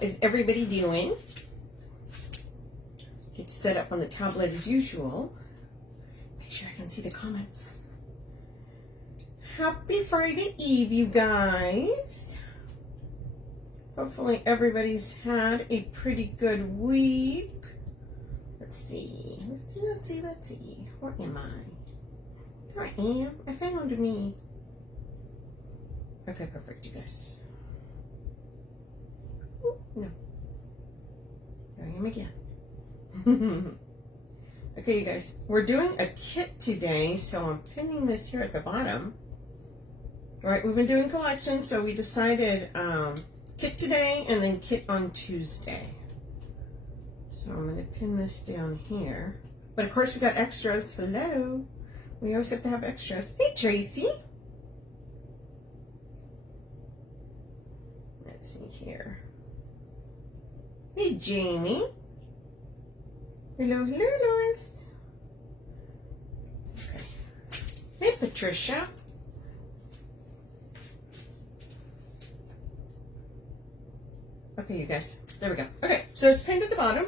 is everybody doing? Get set up on the tablet as usual. Make sure I can see the comments. Happy Friday Eve, you guys. Hopefully everybody's had a pretty good week. Let's see. Where am I? There I am. I found me. Okay, perfect, you guys. Ooh, no. There I am again. Okay, you guys, we're doing a kit today, so I'm pinning this here at the bottom. All right, we've been doing collections, so we decided kit today and then kit on Tuesday. So I'm going to pin this down here. But of course, we got extras. Hello. We always have to have extras. Hey, Tracy. Let's see here. Hey, Jamie. Hello, Lois. Okay. Hey, Patricia. Okay, you guys. There we go. Okay, so it's pinned at the bottom.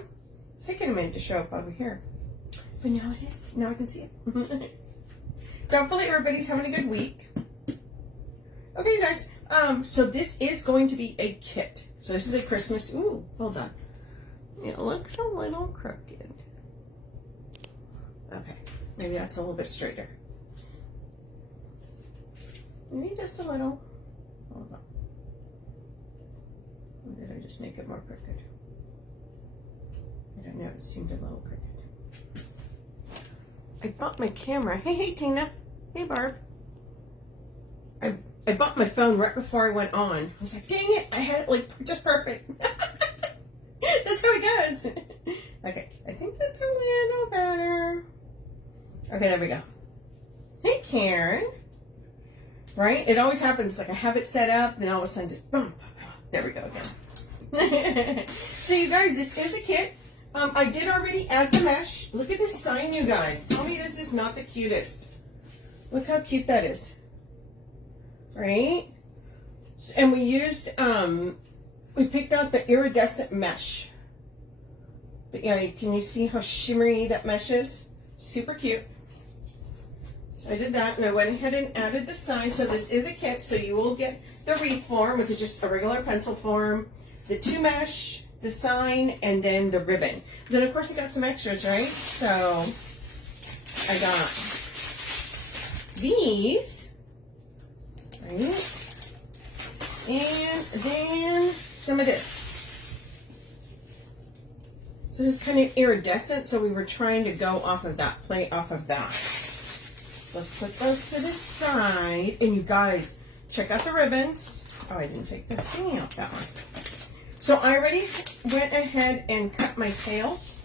It's taking a minute to show up over here. But now it is. Now I can see it. So hopefully everybody's having a good week. Okay, you guys. So this is going to be a kit. So this is a Christmas. Ooh, hold on. It looks a little crooked. Okay, maybe that's a little bit straighter. Maybe just a little. Hold on. Or did I just make it more crooked? I don't know, it seemed a little crooked. I bought my camera. Hey, Tina. Hey, Barb. I bought my phone right before I went on. I was like, dang it, I had it like just perfect. That's how it goes. Okay, I think that's a little better. Okay, there we go. Hey, Karen. Right? It always happens. Like I have it set up, and then all of a sudden just boom. There we go again. So you guys, this is a kit. I did already add the mesh. Look at this sign, you guys. Tell me this is not the cutest. Look how cute that is. Right? And we used, we picked out the iridescent mesh. But yeah, can you see how shimmery that mesh is? Super cute. So I did that, and I went ahead and added the sign. So this is a kit, so you will get the wreath form, which is just a regular pencil form, the 2 mesh, the sign, and then the ribbon. Then of course I got some extras, right? So I got these, right? And then some of this. So this is kind of iridescent, so we were trying to go off of that, play off of that. Let's set those to the side. And you guys, check out the ribbons. Oh, I didn't take the thing out, that one. So I already went ahead and cut my tails.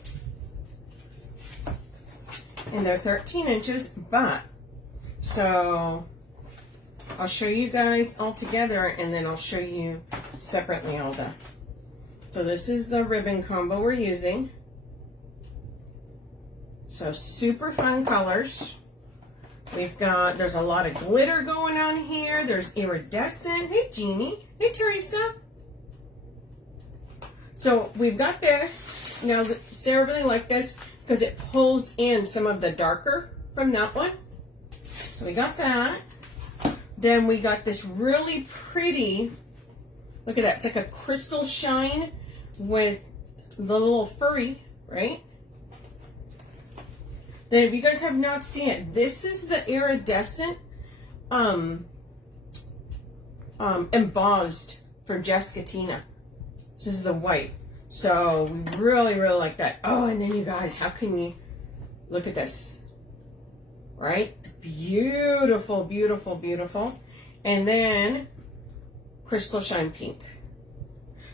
And they're 13 inches, but, so I'll show you guys all together, and then I'll show you separately all the. So this is the ribbon combo we're using. So super fun colors. We've got, there's a lot of glitter going on here. There's iridescent. Hey, Jeannie. Hey, Teresa. So we've got this. Now, Sarah really liked this because it pulls in some of the darker from that one. So we got that. Then we got this really pretty, look at that. It's like a crystal shine with the little furry, right? Then if you guys have not seen it, this is the iridescent embossed for Jessica Tina. This is the white. So we really, really like that. Oh, and then you guys, how can you look at this? Right? Beautiful, beautiful, beautiful. And then crystal shine pink.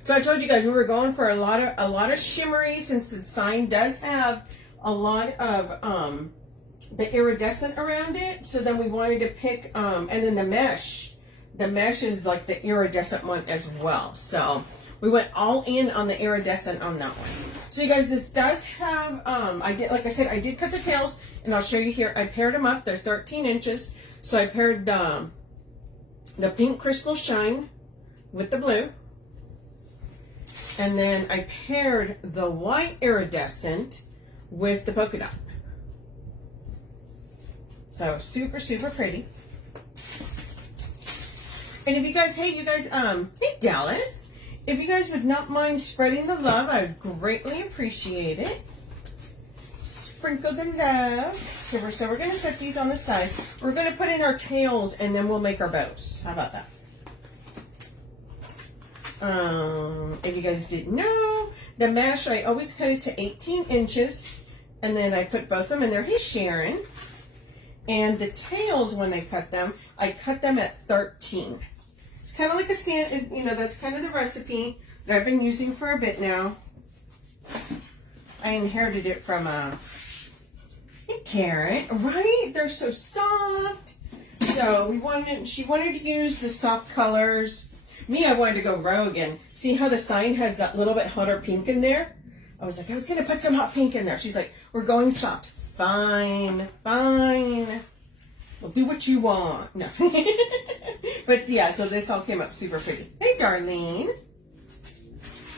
So I told you guys we were going for a lot of shimmery, since the sign does have a lot of the iridescent around it. So then we wanted to pick and then the mesh is like the iridescent one as well. So we went all in on the iridescent on that one. So you guys, this does have like I said, I did cut the tails, and I'll show you here. I paired them up. They're 13 inches. So I paired the pink crystal shine with the blue. And then I paired the white iridescent with the polka dot. So super, super pretty. And if you guys, hey Dallas, if you guys would not mind spreading the love, I would greatly appreciate it. Sprinkle the love. So we're going to set these on the side. We're going to put in our tails and then we'll make our bows. How about that? If you guys didn't know, the mesh, I always cut it to 18 inches. And then I put both of them in there. Hey, Sharon. And the tails, when I cut them at 13. It's kind of like a stand, you know, that's kind of the recipe that I've been using for a bit now. I inherited it from a carrot, right? They're so soft. So she wanted to use the soft colors. Me, I wanted to go rogue and see how the sign has that little bit hotter pink in there. I was like, I was going to put some hot pink in there. She's like, we're going soft. Fine, fine. We'll do what you want. No. But yeah, so this all came up super pretty. Hey, Darlene.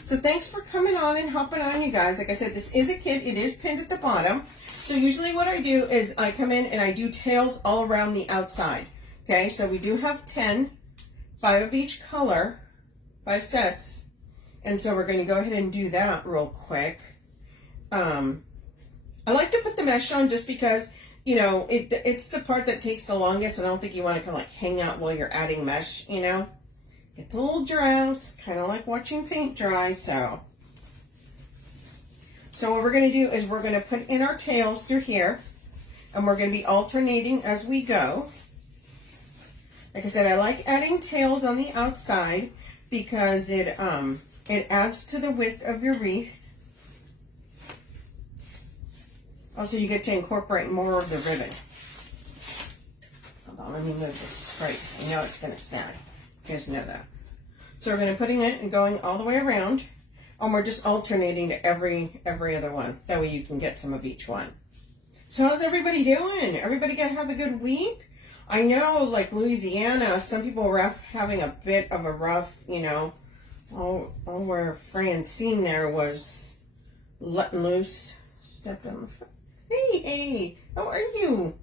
So thanks for coming on and hopping on, you guys. Like I said, this is a kit. It is pinned at the bottom. So usually what I do is I come in and I do tails all around the outside. Okay, so we do have 10, 5 of each color, 5 sets. And so we're going to go ahead and do that real quick. I like to put the mesh on just because, you know, it's the part that takes the longest. And I don't think you want to kind of like hang out while you're adding mesh, you know. It's a little drowse, kind of like watching paint dry. So what we're going to do is we're going to put in our tails through here. And we're going to be alternating as we go. Like I said, I like adding tails on the outside because it adds to the width of your wreath. Also, you get to incorporate more of the ribbon. Hold on, let me move this straight. I know it's going to stand. You guys know that. So we're going to putting it and going all the way around. And we're just alternating to every other one. That way you can get some of each one. So how's everybody doing? Everybody gonna have a good week? I know, like Louisiana, some people were having a bit of a rough, you know, all where Francine there was letting loose. Stepped on the foot. Hey, how are you?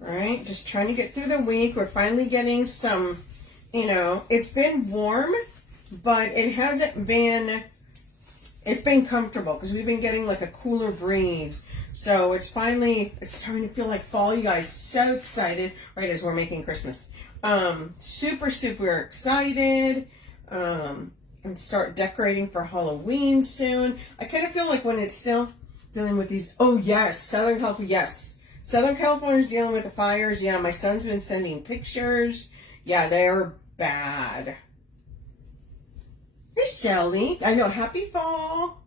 Right, just trying to get through the week. We're finally getting some, you know, it's been warm, but it hasn't been, it's been comfortable because we've been getting like a cooler breeze. So it's starting to feel like fall, you guys. So excited, right as we're making Christmas. Super, super excited. And start decorating for Halloween soon. I kind of feel like when it's still dealing with these, oh yes, Southern California, yes. Southern California is dealing with the fires. Yeah, my son's been sending pictures. Yeah, they're bad. Hey, Shelly. I know, happy fall.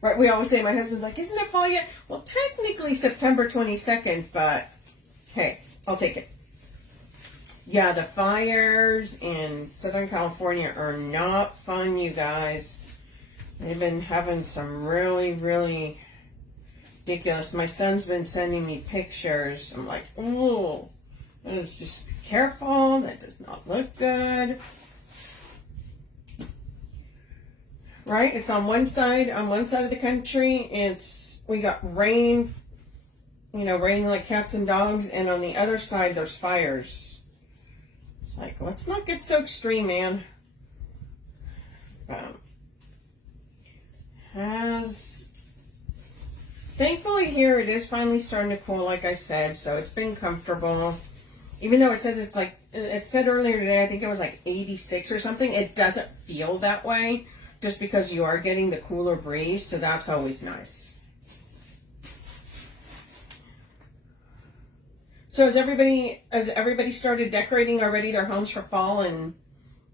Right, we always say, my husband's like, isn't it fall yet? Well, technically September 22nd, but hey, I'll take it. Yeah, the fires in Southern California are not fun, you guys. They've been having some really, really ridiculous. My son's been sending me pictures. I'm like, oh, let's just be careful. That does not look good. Right? It's on one side of the country, we got rain, you know, raining like cats and dogs, and on the other side there's fires. It's like, let's not get so extreme, man. Thankfully here it is finally starting to cool, like I said, so it's been comfortable. Even though it says it's like, it said earlier today, I think it was like 86 or something, it doesn't feel that way just because you are getting the cooler breeze, so that's always nice. So has everybody started decorating already their homes for fall and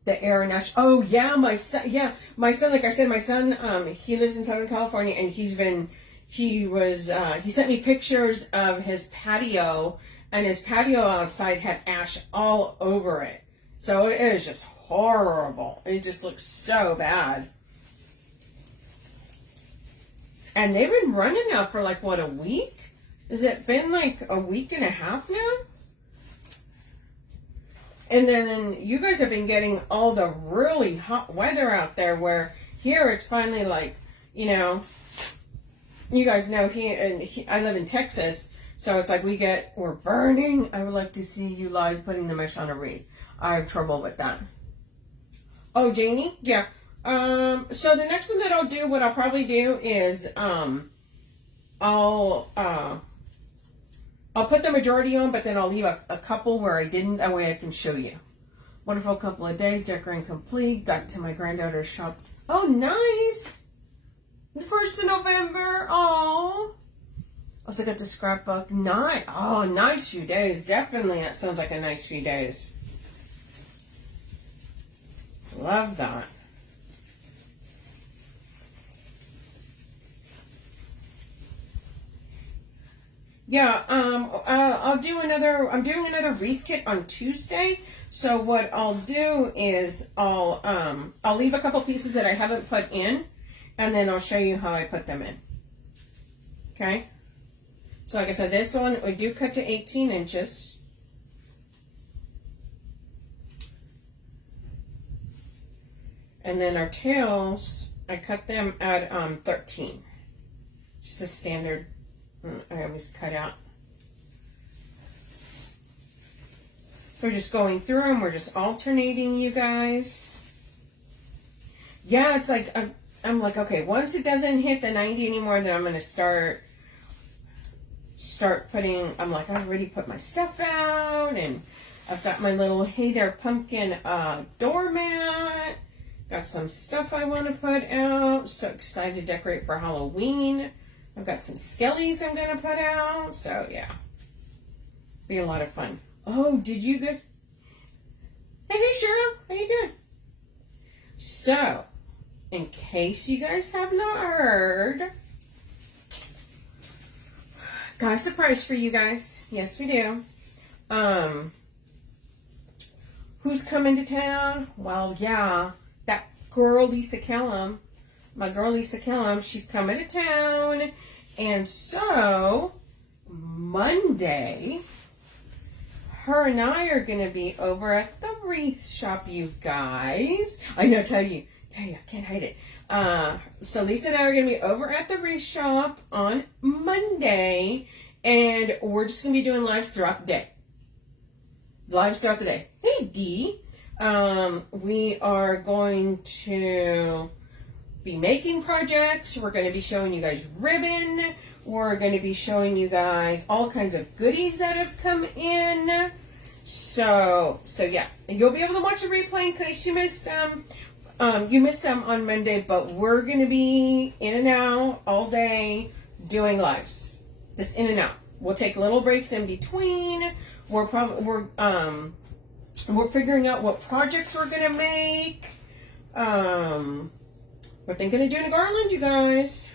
the air and ash? Oh yeah, my son, like I said, my son, he lives in Southern California, and he sent me pictures of his patio, and his patio outside had ash all over it. So it is just horrible. It just looks so bad. And they've been running now for like, what, a week? Has it been like a week and a half now? And then you guys have been getting all the really hot weather out there, where here it's finally like, you know, you guys know I live in Texas, so it's like we're burning. I would like to see you live putting the mesh on a wreath. I have trouble with that. Oh, Janie? Yeah. So the next one that I'll do, what I'll probably do is, I'll put the majority on, but then I'll leave a couple where I didn't. That way I can show you. Wonderful couple of days, decorating complete. Got to my granddaughter's shop. Oh, nice. The 1st of November. Oh. Also got the scrapbook. Nice. Oh, nice few days. Definitely, that sounds like a nice few days. Love that. Yeah, I'll do another, I'm doing another wreath kit on Tuesday. So what I'll do is I'll leave a couple pieces that I haven't put in, and then I'll show you how I put them in. Okay? So like I said, this one, we do cut to 18 inches. And then our tails, I cut them at 13. Just a standard, I always cut out. We're just going through them. We're just alternating, you guys. Yeah, it's like, I'm like, okay, once it doesn't hit the 90 anymore, then I'm going to start putting, I'm like, I already put my stuff out, and I've got my little Hey There Pumpkin doormat. Got some stuff I want to put out. So excited to decorate for Halloween. I've got some skellies I'm going to put out. So, yeah. Be a lot of fun. Oh, did you get... Hey, Cheryl. How you doing? So, in case you guys have not heard, got a surprise for you guys. Yes, we do. Who's coming to town? Well, yeah. That girl, Lisa Kellum, my girl, Lisa Kellum, she's coming to town. And so, Monday, her and I are going to be over at the Wreath shop, you guys. I know, tell you, I can't hide it. So, Lisa and I are going to be over at the Wreath shop on Monday. And we're just going to be doing lives throughout the day. Hey, Dee. We are going to be making projects. We're going to be showing you guys ribbon. We're going to be showing you guys all kinds of goodies that have come in. So yeah, and you'll be able to watch the replay in case you missed them. You missed them on Monday, but we're going to be in and out all day doing lives, just in and out. We'll take little breaks in between. We're figuring out what projects we're going to make. We're thinking of doing a garland, you guys.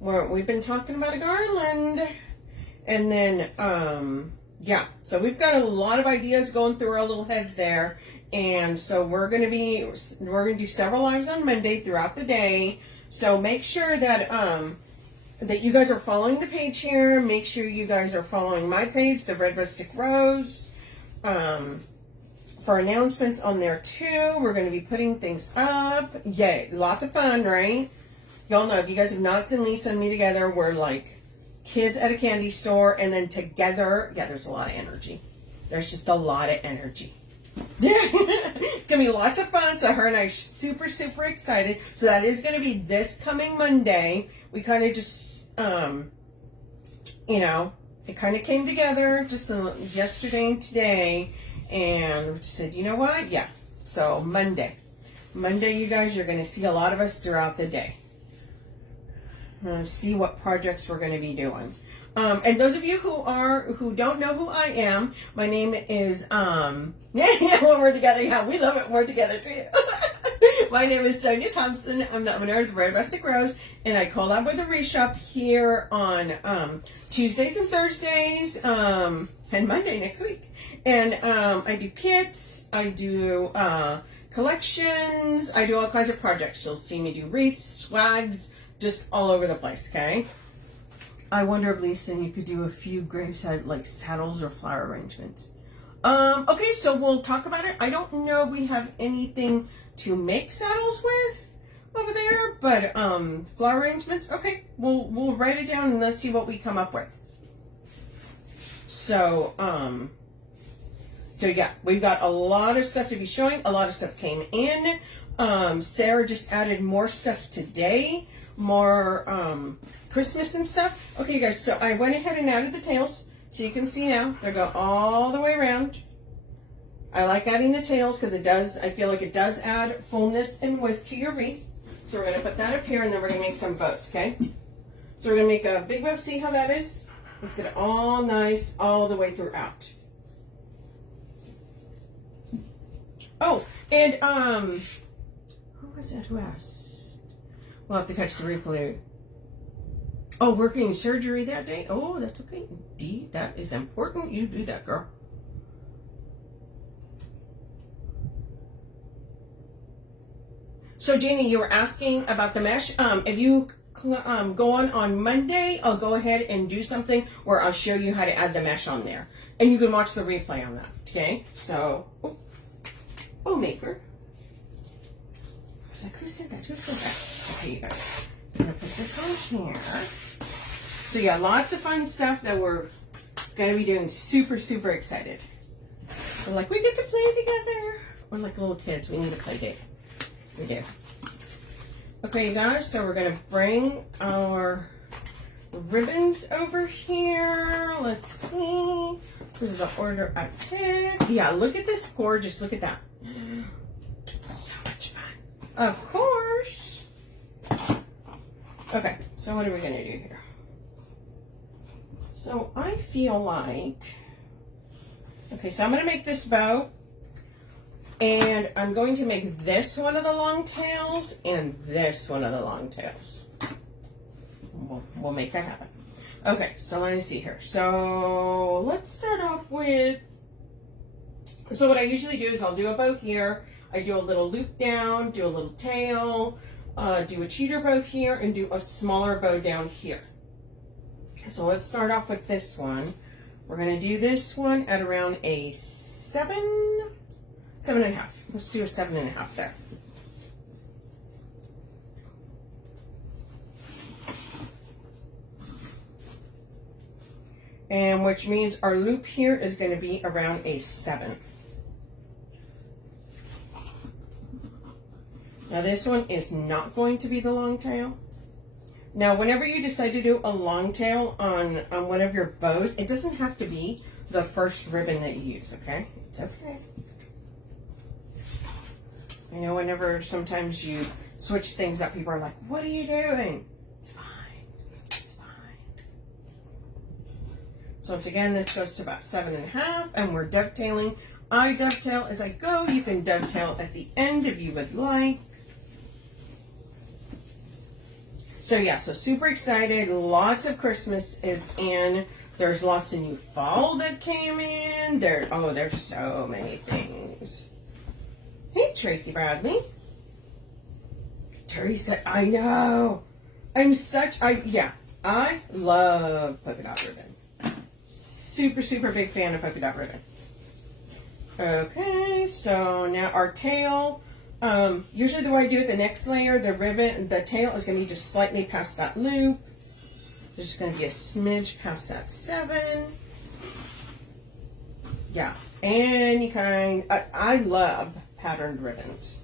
We've been talking about a garland. And then, yeah. So we've got a lot of ideas going through our little heads there. And so we're going to do several lives on Monday throughout the day. So make sure that, that you guys are following the page here. Make sure you guys are following my page, the Red Rustic Rose. For announcements on there too. We're going to be putting things up. Yay. Lots of fun, right? Y'all know, if you guys have not seen Lisa and me together, we're like kids at a candy store, and then together, yeah, there's a lot of energy. There's just a lot of energy. It's going to be lots of fun. So her and I are super, super excited. So that is going to be this coming Monday. We kind of just, you know, it kind of came together just yesterday and today. And we just said, you know what? Yeah. So Monday, you guys, you're going to see a lot of us throughout the day. See what projects we're going to be doing. And those of you who don't know who I am, my name is when we're together, yeah, we love it when we're together too. My name is Sonia Thompson. I'm the owner of the Red Rustic Rose, and I call out with the Wreath shop here on Tuesdays and Thursdays, and Monday next week. And I do kits, I do collections, I do all kinds of projects. You'll see me do wreaths, swags, just all over the place, okay? I wonder if, Lisa, you could do a few graveside, like saddles or flower arrangements. Okay, so we'll talk about it. I don't know if we have anything to make saddles with over there, but flower arrangements. Okay, we'll write it down and let's see what we come up with. So yeah, we've got a lot of stuff to be showing. A lot of stuff came in. Sarah just added more stuff today, more Christmas and stuff. Okay, you guys, so I went ahead and added the tails. So you can see now, they go all the way around. I like adding the tails because it does, I feel like it does add fullness and width to your wreath. So we're going to put that up here and then we're going to make some bows, okay? So we're going to make a big bow. See how that is? Makes it all nice all the way throughout. Oh, and who was that who asked? We'll have to catch the replay. Oh, working surgery that day? Oh, that's okay. Indeed, that is important. You do that, girl. So, Janie, you were asking about the mesh. If you go on Monday, I'll go ahead and do something where I'll show you how to add the mesh on there. And you can watch the replay on that, okay? So, oh, maker. I was like, who said that? Who said that? Okay, you guys. I'm going to put this on here. So yeah, lots of fun stuff that we're going to be doing. Super, super excited. We're like, we get to play together. We're like little kids. We need a play date. We do. Okay, you guys, so we're going to bring our ribbons over here. Let's see. This is the order I picked. Yeah, look at this gorgeous. Look at that. So much fun. Of course. Okay, so what are we going to do here? So I feel like, okay, so I'm going to make this bow, and I'm going to make this one of the long tails and this one of the long tails. We'll make that happen. Okay, so let me see here. So let's start off with, so what I usually do is I'll do a bow here, I do a little loop down, do a little tail, do a cheater bow here, and do a smaller bow down here. So let's start off with this one. We're going to do this one at around a 7.5. Let's do a 7.5 there. And which means our loop here is going to be around a 7. Now this one is not going to be the long tail. Now, whenever you decide to do a long tail on one of your bows, it doesn't have to be the first ribbon that you use, okay? It's okay. I know whenever sometimes you switch things up, people are like, what are you doing? It's fine. It's fine. So once again, this goes to about 7.5, and we're dovetailing. I dovetail as I go. You can dovetail at the end if you would like. So yeah, so super excited. Lots of Christmas is in. There's lots of new fall that came in. There's so many things. Hey, Tracy Bradley. Teresa, I know. I love polka dot ribbon. Super, super big fan of polka dot ribbon. Okay, so now our tail. Usually the way I do it, the next layer, the tail is going to be just slightly past that loop. So just going to be a smidge past that 7. Yeah, any kind. I love patterned ribbons.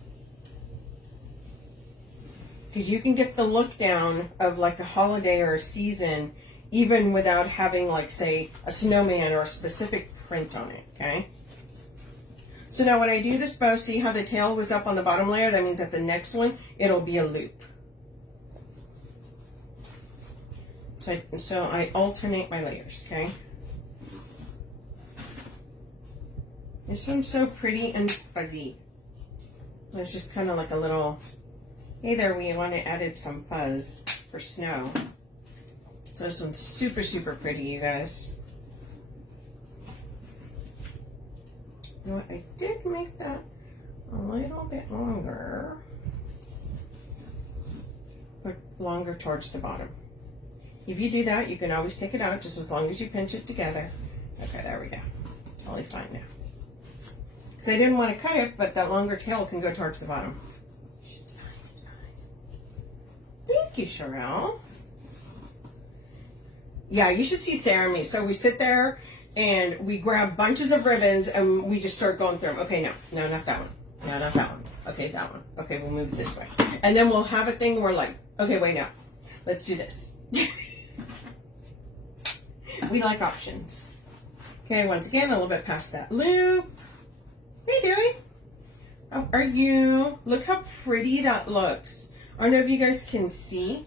Because you can get the look down of like a holiday or a season even without having like, say, a snowman or a specific print on it, okay? So now when I do this bow, see how the tail was up on the bottom layer? That means that the next one, it'll be a loop. So I alternate my layers, okay? This one's so pretty and fuzzy. It's just kind of like a little, hey there, we want to added some fuzz for snow. So this one's super, super pretty, you guys. You know what, I did make that a little bit longer. But longer towards the bottom. If you do that, you can always stick it out just as long as you pinch it together. Okay, there we go. Totally fine now. because I didn't want to cut it, but that longer tail can go towards the bottom. It's fine, it's fine. Thank you, Sherelle. Yeah, you should see Sarah and me. So we sit there and we grab bunches of ribbons and we just start going through them. Okay, no, not that one. No, not that one. Okay, that one. Okay, we'll move it this way. And then we'll have a thing where we're like, okay, wait, now. Let's do this. We like options. Okay, once again, a little bit past that loop. Hey, Dewey. How are you? Look how pretty that looks. I don't know if you guys can see.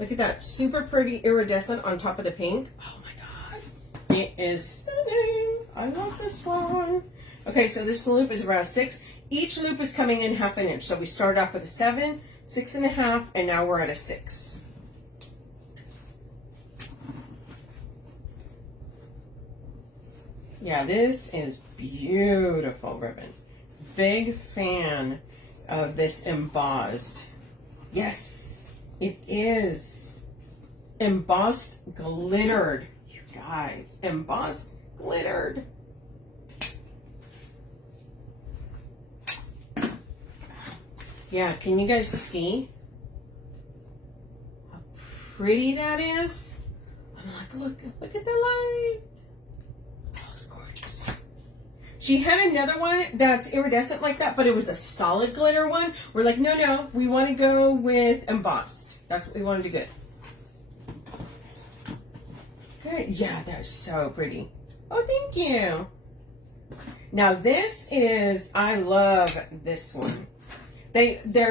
Look at that. Super pretty iridescent on top of the pink. Oh my God. It is stunning. I love this one. Okay, so this loop is around 6. Each loop is coming in 1/2 inch. So we start off with a 7, 6.5, and now we're at a 6. Yeah, this is beautiful ribbon. Big fan of this embossed. Yes, it is. Embossed glittered. You guys, embossed glittered. Yeah, can you guys see how pretty that is? I'm like, look at the light. Oh, it's gorgeous. She had another one that's iridescent like that, but it was a solid glitter one. We're like, no, we want to go with embossed. That's what we want to do good. Okay, yeah, that's so pretty. Oh, thank you. Now this is, I love this one.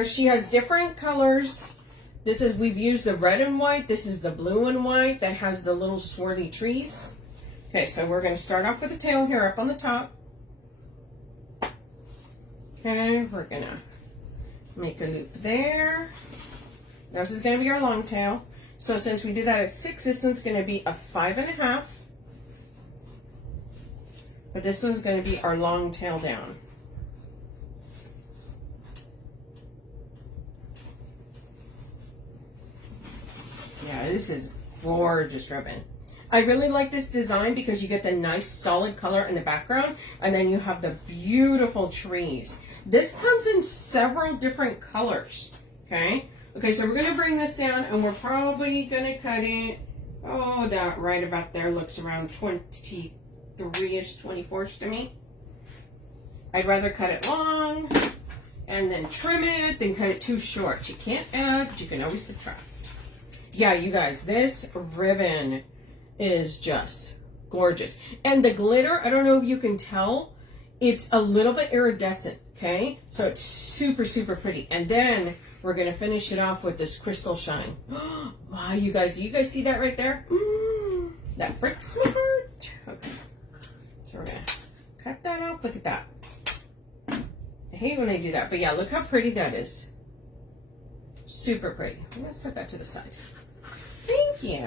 She has different colors. This is, we've used the red and white. This is the blue and white that has the little swirly trees. Okay, so we're going to start off with the tail here up on the top. Okay, we're going to make a loop there. This is going to be our long tail. So since we did that at 6, this one's going to be a 5.5. But this one's going to be our long tail down. Yeah, this is gorgeous ribbon. I really like this design because you get the nice solid color in the background and then you have the beautiful trees. This comes in several different colors, okay? Okay, so we're going to bring this down and we're probably going to cut it, oh, that right about there looks around 23-ish, 24-ish to me. I'd rather cut it long and then trim it than cut it too short. You can't add, but you can always subtract. Yeah, you guys, this ribbon is just gorgeous. And the glitter, I don't know if you can tell, it's a little bit iridescent, okay? So it's super, super pretty. And then we're going to finish it off with this crystal shine. Wow, you guys, do you guys see that right there? That breaks my heart. Okay, so we're going to cut that off. Look at that. I hate when they do that, but yeah, look how pretty that is. Super pretty. I'm going to set that to the side. Thank you.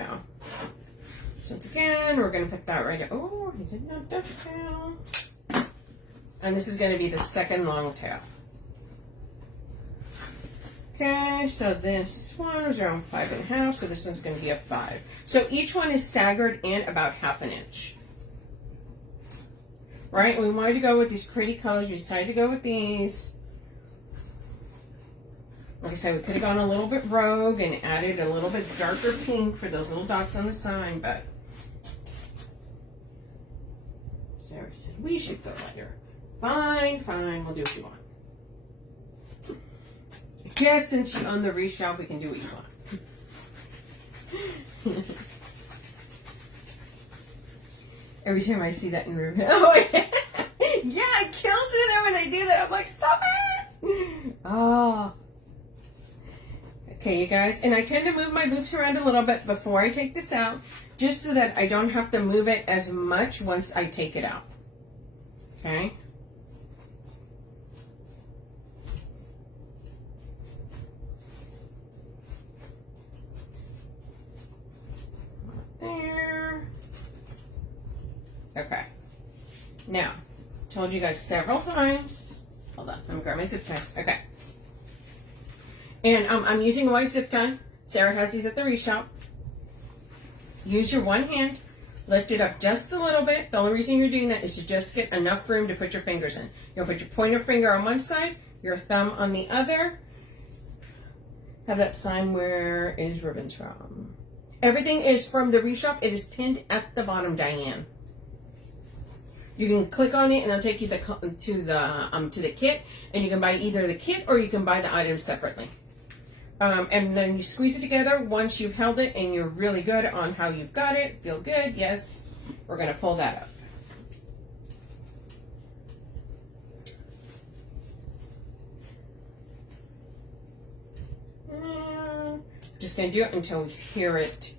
So once again, we're going to put that right. Oh, he did not dovetail. And this is going to be the second long tail. Okay, so this one was around 5.5, so this one's going to be a 5. So each one is staggered in about 1/2 inch. Right? We wanted to go with these pretty colors. We decided to go with these. Like I said, we could have gone a little bit rogue and added a little bit darker pink for those little dots on the side, but Sarah said we should go lighter. Fine, we'll do what you want. I guess since you own the Wreath shop, we can do what you want. Every time I see that in Ruben, oh yeah, it kills me when I do that. I'm like, stop it! Oh. Okay, you guys, and I tend to move my loops around a little bit before I take this out, just so that I don't have to move it as much once I take it out. Okay? There. Okay. Now, told you guys several times. Hold on, I'm gonna grab my zip ties. Okay. And I'm using white zip tie. Sarah has these at the Wreath shop. Use your one hand. Lift it up just a little bit. The only reason you're doing that is to just get enough room to put your fingers in. You'll put your pointer finger on one side, your thumb on the other. Have that sign, where is ribbons from? Everything is from the Wreath shop. It is pinned at the bottom, Diane. You can click on it and it'll take you to the kit, and you can buy either the kit or you can buy the items separately. And then you squeeze it together once you've held it and you're really good on how you've got it. Feel good? Yes. We're going to pull that up. Just going to do it until we hear it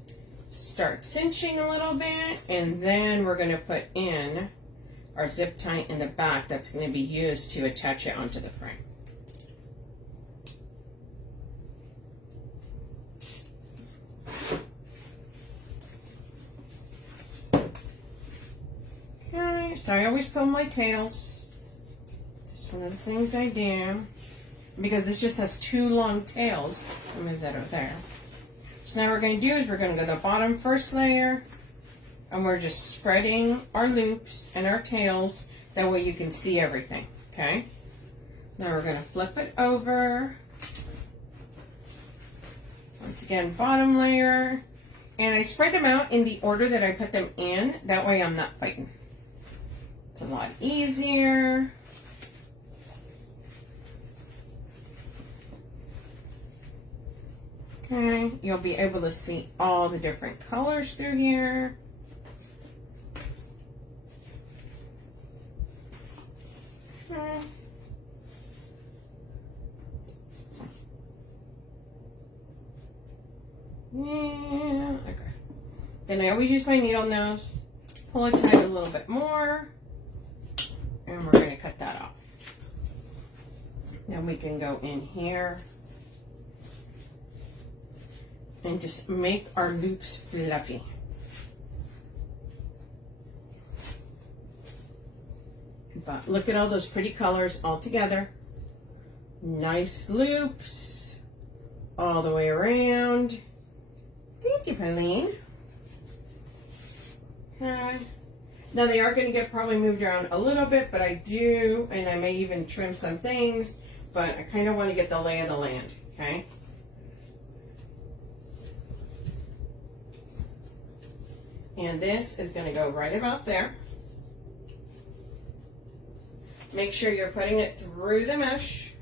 start cinching a little bit, and then we're going to put in our zip tie in the back that's going to be used to attach it onto the frame. Okay, so I always pull my tails. Just one of the things I do. Because this just has two long tails. I'll move that over there. So now what we're going to do is we're going to go to the bottom first layer, and we're just spreading our loops and our tails. That way you can see everything, okay? Now we're going to flip it over. Once again, bottom layer. And I spread them out in the order that I put them in. That way I'm not fighting. It's a lot easier. Okay, you'll be able to see all the different colors through here. Okay. Yeah, okay. Then I always use my needle nose, pull it tight a little bit more, and we're going to cut that off. Then we can go in here and just make our loops fluffy. But look at all those pretty colors all together. Nice loops all the way around. Thank you, Pauline. Okay. Now they are going to get probably moved around a little bit, but I do, and I may even trim some things, but I kind of want to get the lay of the land, okay? And this is going to go right about there. Make sure you're putting it through the mesh.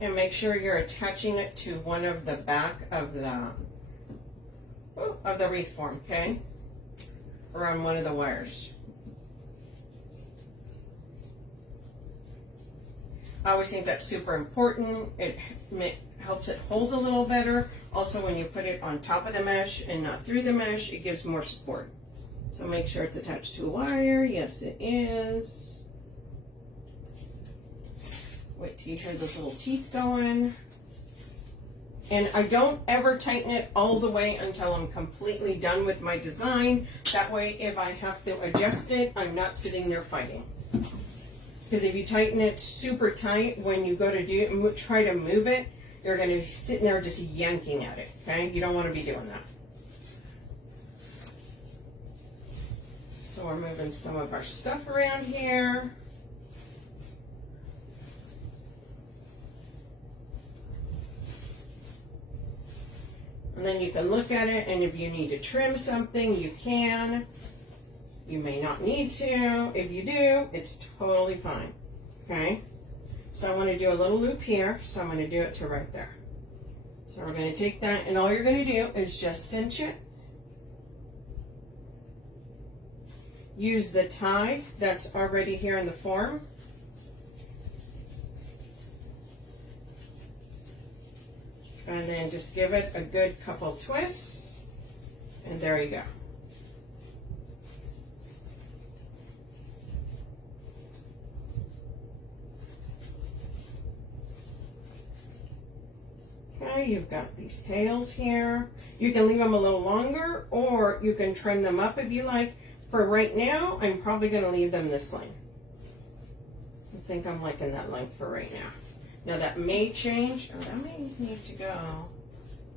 And make sure you're attaching it to one of the back of the wreath form, okay? Or on one of the wires. I always think that's super important. It helps it hold a little better. Also, when you put it on top of the mesh and not through the mesh, it gives more support. So make sure it's attached to a wire. Yes, it is. Wait till you hear those little teeth going. And I don't ever tighten it all the way until I'm completely done with my design. That way, if I have to adjust it, I'm not sitting there fighting. Because if you tighten it super tight, when you go to try to move it, you're going to be sitting there just yanking at it, okay? You don't want to be doing that. So we're moving some of our stuff around here. And then you can look at it, and if you need to trim something, you can. You may not need to. If you do, it's totally fine, okay? So I want to do a little loop here, so I'm going to do it to right there. So we're going to take that, and all you're going to do is just cinch it. Use the tie that's already here in the form. And then just give it a good couple twists, and there you go. Okay, you've got these tails here. You can leave them a little longer, or you can trim them up if you like. For right now, I'm probably going to leave them this length. I think I'm liking that length for right now. Now that may change, or that may need to go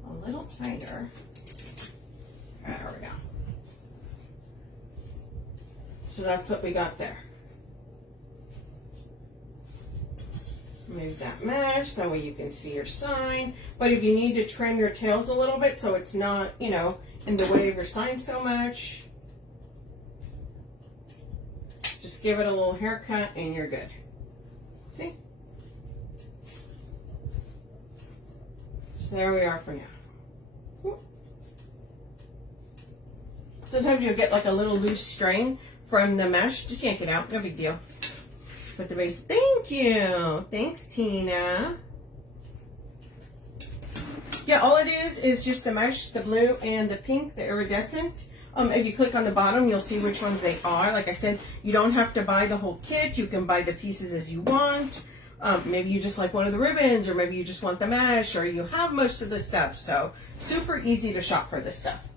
a little tighter. There we go. So that's what we got there. Move that mesh so way you can see your sign. But if you need to trim your tails a little bit so it's not, you know, in the way of your sign so much, just give it a little haircut and you're good. See? So there we are for now. Sometimes you'll get like a little loose string from the mesh. Just yank it out, no big deal. Put the base. Thank you. Thanks, Tina. Yeah, all it is just the mesh, the blue and the pink, the iridescent. If you click on the bottom, you'll see which ones they are. Like I said, you don't have to buy the whole kit. You can buy the pieces as you want. Maybe you just like one of the ribbons, or maybe you just want the mesh, or you have most of the stuff. So super easy to shop for this stuff.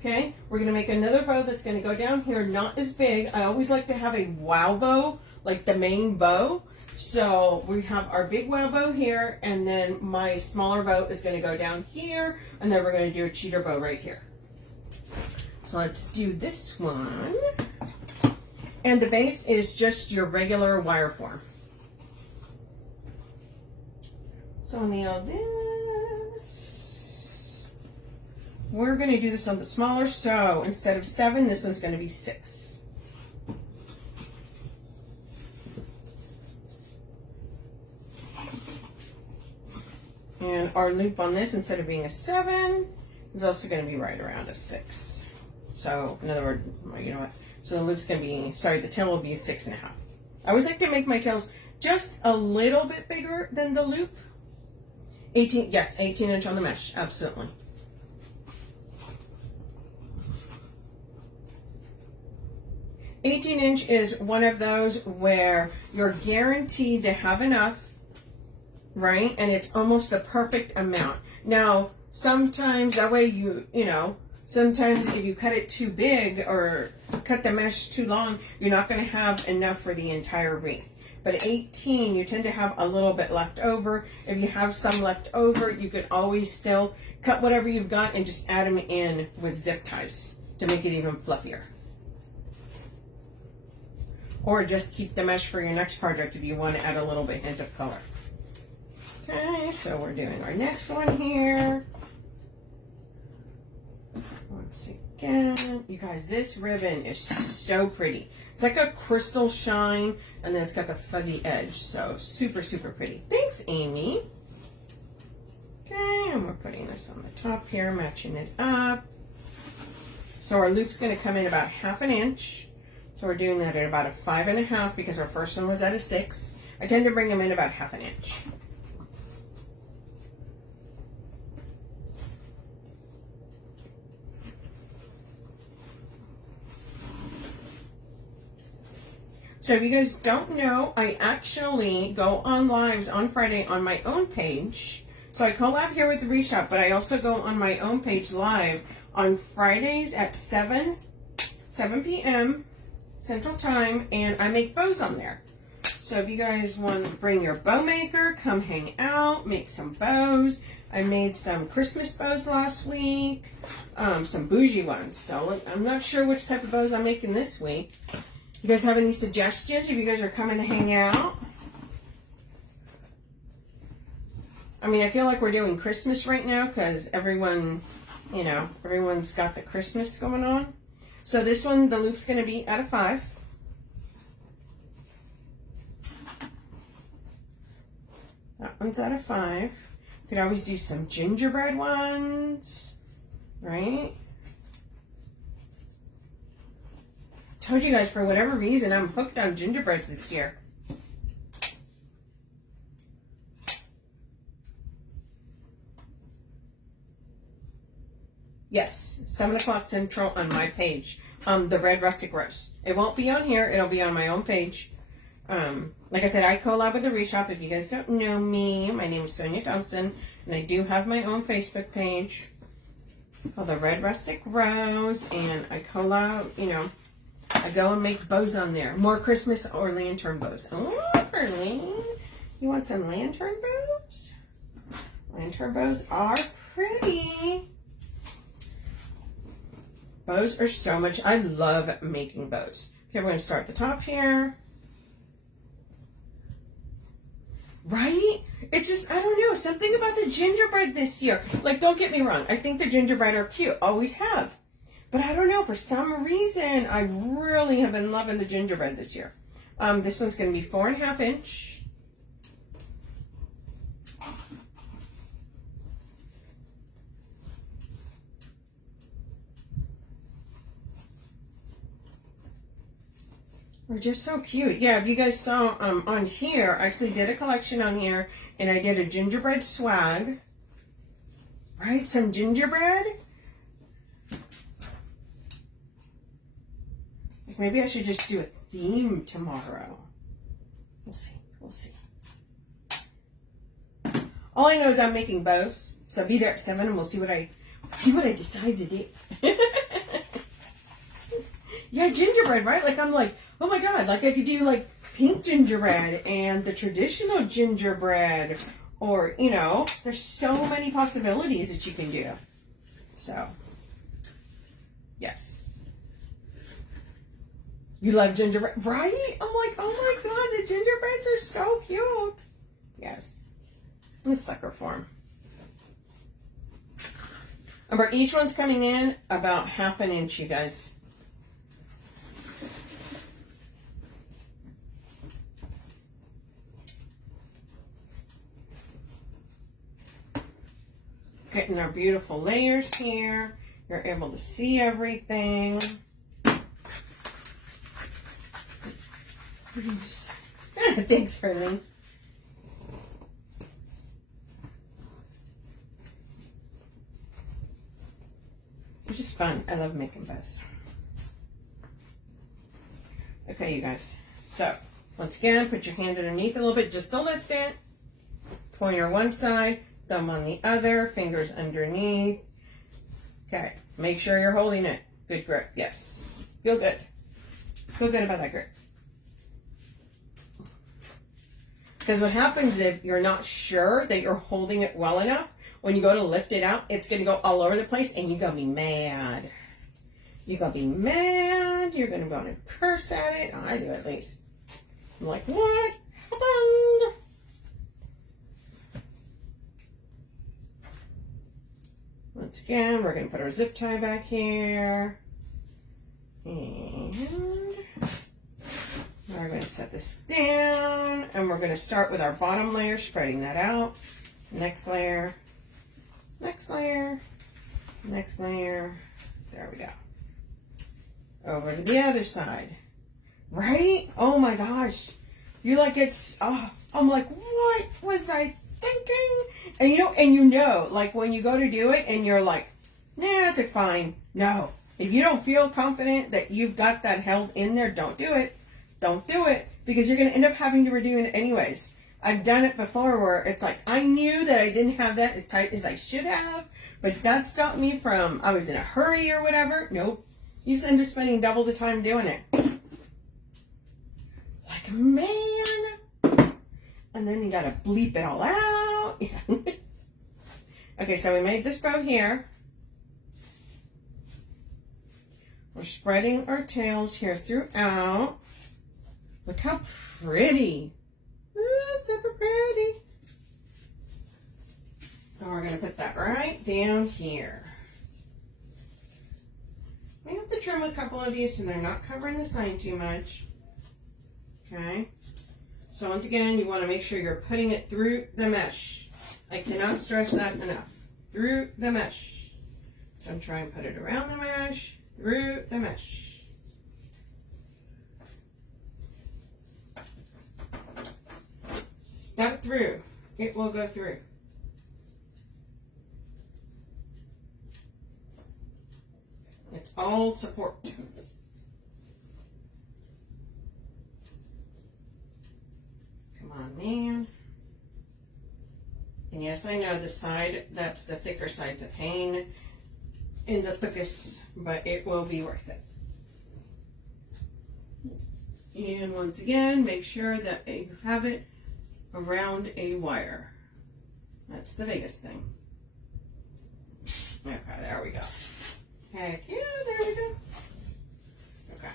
Okay, we're going to make another bow that's going to go down here, not as big. I always like to have a wow bow, like the main bow. So we have our big wow bow here, and then my smaller bow is going to go down here, and then we're going to do a cheater bow right here. So let's do this one. And the base is just your regular wire form. So now this, we're going to do this on the smaller, so instead of 7, this one's going to be 6. And our loop on this, instead of being a 7, is also going to be right around a 6. So, in other words, you know what? So the loop's going to be, sorry, the tail will be a 6.5. I always like to make my tails just a little bit bigger than the loop. 18, yes, 18 inch on the mesh, absolutely. $18" is one of those where you're guaranteed to have enough, right? And it's almost the perfect amount. Now, sometimes that way you know, sometimes if you cut it too big or cut the mesh too long, you're not going to have enough for the entire wreath. But at 18, you tend to have a little bit left over. If you have some left over, you could always still cut whatever you've got and just add them in with zip ties to make it even fluffier. Or just keep the mesh for your next project if you want to add a little bit hint of color. Okay, so we're doing our next one here. Once again, you guys, this ribbon is so pretty. It's like a crystal shine, and then it's got the fuzzy edge. So super, super pretty. Thanks, Amy. Okay, and we're putting this on the top here, matching it up. So our loop's going to come in about 1/2 inch. So we're doing that at about a 5.5 because our first one was at a 6. I tend to bring them in about 1/2 inch. So if you guys don't know, I actually go on lives on Friday on my own page. So I collab here with the Reshop, but I also go on my own page live on Fridays at 7 p.m. Central Time, and I make bows on there. So if you guys want to bring your bow maker, come hang out, make some bows. I made some Christmas bows last week, some bougie ones. So I'm not sure which type of bows I'm making this week. You guys have any suggestions if you guys are coming to hang out? I mean, I feel like we're doing Christmas right now because everyone, you know, everyone's got the Christmas going on. So this one, the loop's going to be at a 5. That one's at a 5. You could always do some gingerbread ones, right? Told you guys, for whatever reason, I'm hooked on gingerbreads this year. Yes, 7 o'clock Central on my page. The Red Rustic Rose. It won't be on here. It'll be on my own page. Like I said, I collab with the Reshop. If you guys don't know me, my name is Sonia Thompson, and I do have my own Facebook page called the Red Rustic Rose, and I collab, you know, I go and make bows on there. More Christmas or lantern bows. Oh, Perlene, you want some lantern bows? Lantern bows are pretty. Bows are so much, I love making bows. Okay, we're going to start at the top here. Right? It's just, I don't know, something about the gingerbread this year. Like, don't get me wrong, I think the gingerbread are cute, always have. But I don't know, for some reason, I really have been loving the gingerbread this year. This one's going to be 4.5 inch. They're just so cute. Yeah, if you guys saw on here, I actually did a collection on here, and I did a gingerbread swag. Right? Some gingerbread. Maybe I should just do a theme tomorrow. We'll see. We'll see. All I know is I'm making bows, so I'll be there at 7, and we'll see what I decide to do. Yeah, gingerbread, right? Like, I'm like, oh my God, like I could do like pink gingerbread and the traditional gingerbread, or, you know, there's so many possibilities that you can do. So, yes. You love gingerbread, right? I'm like, oh my God, the gingerbreads are so cute. Yes. In the sucker form. Remember, each one's coming in about 1/2 inch, you guys. Getting our beautiful layers here. You're able to see everything. Thanks, Ferlin. It's just fun. I love making bows. Okay, you guys. So, once again, put your hand underneath a little bit just to lift it. Pointer one side. Thumb on the other, fingers underneath. Okay, make sure you're holding it. Good grip, yes. Feel good. Feel good about that grip. Because what happens if you're not sure that you're holding it well enough, when you go to lift it out, it's going to go all over the place and you're going to be mad. You're going to be mad. You're going to want to curse at it. I do, at least. I'm like, what happened? Once again, we're going to put our zip tie back here. And we're going to set this down. And we're going to start with our bottom layer, spreading that out. Next layer. Next layer. Next layer. There we go. Over to the other side. Right? Oh my gosh. You're like, it's, oh, I'm like, what was I thinking? And you know, like when you go to do it and you're like, nah, it's fine. No. If you don't feel confident that you've got that held in there, don't do it. Don't do it, because you're going to end up having to redo it anyways. I've done it before where it's like, I knew that I didn't have that as tight as I should have, but that stopped me from, I was in a hurry or whatever. Nope. You just end up spending double the time doing it. Like, man. And then you got to bleep it all out. Yeah. Okay, so we made this bow here. We're spreading our tails here throughout. Look how pretty. Ooh, super pretty. And we're going to put that right down here. We have to trim a couple of these so they're not covering the sign too much. Okay. So once again, you want to make sure you're putting it through the mesh. I cannot stress that enough. Through the mesh. Don't try and put it around the mesh. Through the mesh. Step through. It will go through. It's all support. Come on, man. And yes, I know the side, that's the thicker side's a pain in the thickest, but it will be worth it. And once again, make sure that you have it around a wire. That's the biggest thing. Okay, there we go. Heck yeah, there we go. Okay.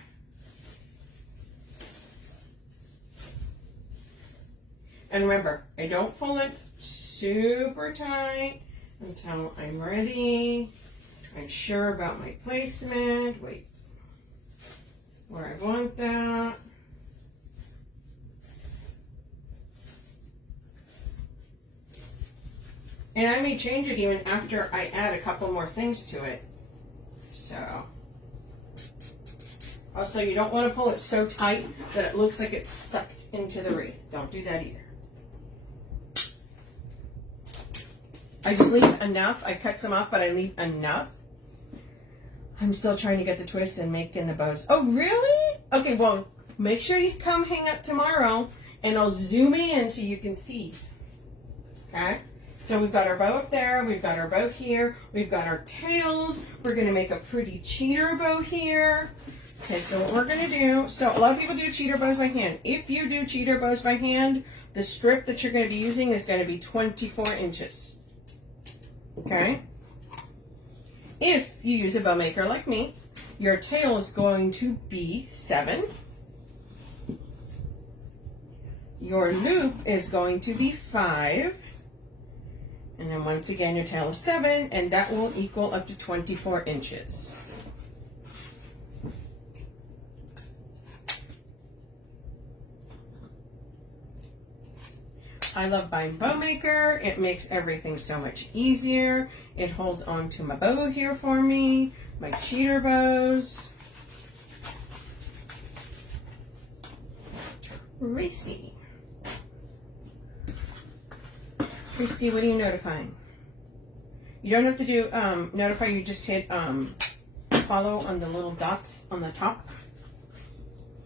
And remember, I don't pull it super tight until I'm ready. I'm sure about my placement. Wait, where I want that. And I may change it even after I add a couple more things to it. So, also you don't want to pull it so tight that it looks like it's sucked into the wreath. Don't do that either. I just leave enough. I cut some off, but I leave enough. I'm still trying to get the twists and making the bows. Oh, really? Okay, well, make sure you come hang up tomorrow, and I'll zoom in so you can see. Okay? So we've got our bow up there, we've got our bow here, we've got our tails. We're going to make a pretty cheater bow here. Okay, so what we're going to do, so a lot of people do cheater bows by hand. If you do cheater bows by hand, the strip that you're going to be using is going to be 24 inches. Okay? If you use a bow maker like me, your tail is going to be 7. Your loop is going to be 5. And then once again, your tail is 7, and that will equal up to 24 inches. I love buying bow maker. It makes everything so much easier. It holds on to my bow here for me, my cheater bows. Racy. Christy, what are you notifying? You don't have to do notify, you just hit follow on the little dots on the top.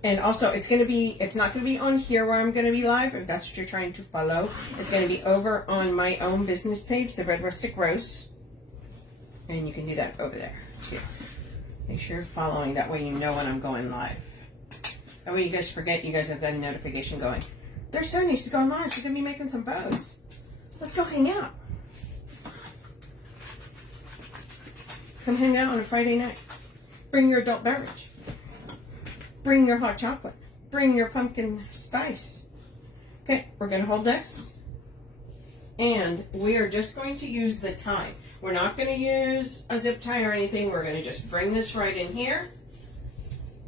And also it's not gonna be on here where I'm gonna be live, if that's what you're trying to follow. It's gonna be over on my own business page, the Red Rustic Rose. And you can do that over there too. Make sure you're following, that way you know when I'm going live. That way you guys forget you guys have that notification going. There's Sonia, she's going live, she's gonna be making some bows. Let's go hang out. Come hang out on a Friday night. Bring your adult beverage. Bring your hot chocolate. Bring your pumpkin spice. Okay, we're going to hold this. And we are just going to use the tie. We're not going to use a zip tie or anything. We're going to just bring this right in here.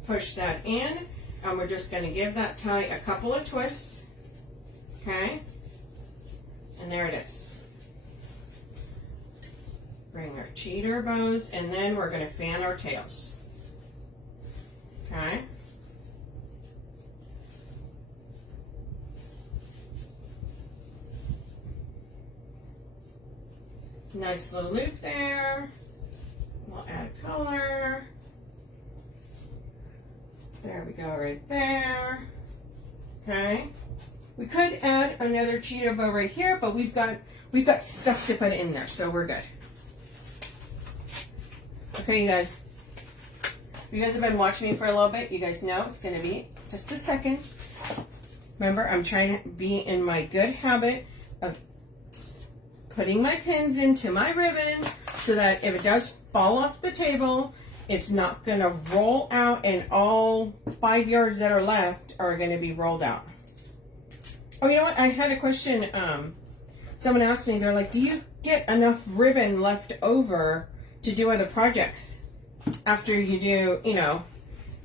Push that in. And we're just going to give that tie a couple of twists. Okay. And there it is. Bring our cheater bows, and then we're going to fan our tails. Okay. Nice little loop there. We'll add color. There we go, right there. Okay. We could add another cheater bow right here, but we've got stuff to put in there, so we're good. Okay, you guys. If you guys have been watching me for a little bit, you guys know it's going to be just a second. Remember, I'm trying to be in my good habit of putting my pins into my ribbon so that if it does fall off the table, it's not going to roll out, and all 5 yards that are left are going to be rolled out. Oh, you know what? I had a question. Someone asked me, they're like, do you get enough ribbon left over to do other projects after you do,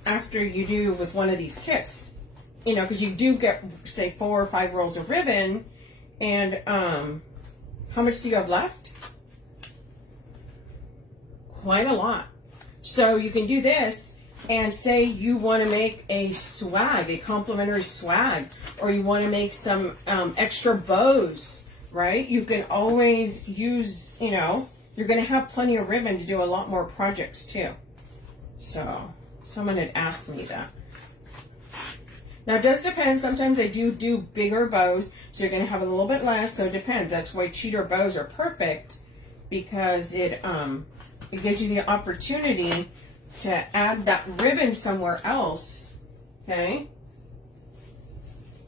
after you do with one of these kits? Because you do get, say, 4 or 5 rolls of ribbon, and how much do you have left? Quite a lot. So you can do this, and say you want to make a swag, a complimentary swag, or you want to make some extra bows, right? You can always use, you're going to have plenty of ribbon to do a lot more projects too. So, someone had asked me that. Now, it does depend. Sometimes I do bigger bows, so you're going to have a little bit less, so it depends. That's why cheater bows are perfect, because it gives you the opportunity to add that ribbon somewhere else. Okay.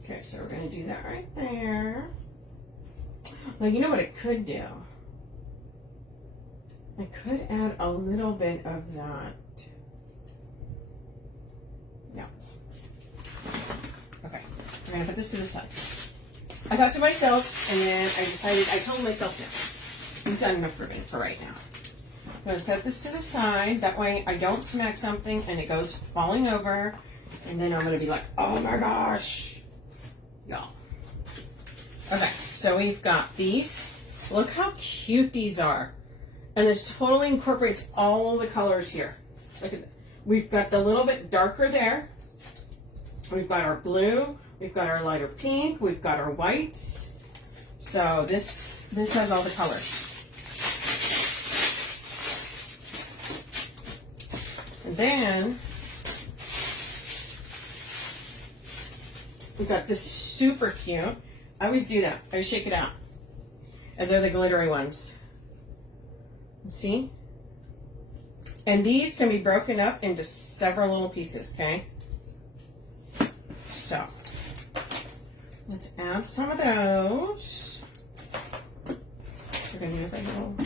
Okay, so we're going to do that right there. Well, you know what it could do? I could add a little bit of that. No. Okay, we're gonna put this to the side. I thought to myself, and then I decided, I told myself, no, you've done enough for me for right now. I'm gonna set this to the side, that way I don't smack something and it goes falling over, and then I'm gonna be like, oh my gosh, y'all. Okay, so we've got these. Look how cute these are. And this totally incorporates all the colors here. Look at that. We've got the little bit darker there. We've got our blue. We've got our lighter pink. We've got our whites. So this has all the colors. And then we've got this super cute. I always do that. I always shake it out. And they're the glittery ones. See? And these can be broken up into several little pieces, okay? So, let's add some of those. We're going to do a little.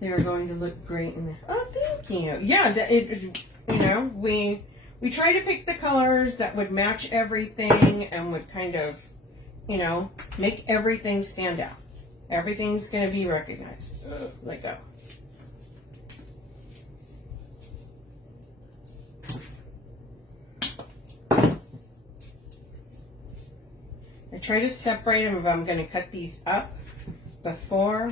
They're going to look great in there. Oh, thank you. Yeah, you know, we try to pick the colors that would match everything and would kind of, you know, make everything stand out. Everything's going to be recognized. Let go. I try to separate them if I'm going to cut these up before.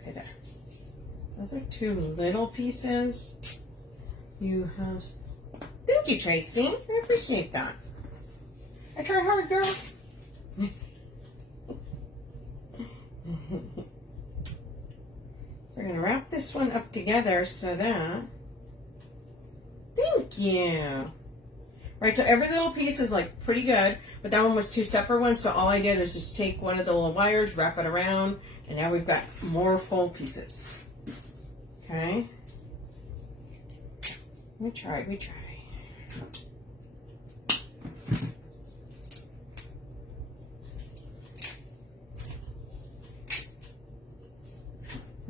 Okay, there. Those are two little pieces. You have. Thank you, Tracy. I appreciate that. I try hard, girl. We're going to wrap this one up together so that. Thank you. Right, so every little piece is like pretty good, but that one was two separate ones, so all I did is just take one of the little wires, wrap it around, and now we've got more full pieces. Okay. We try.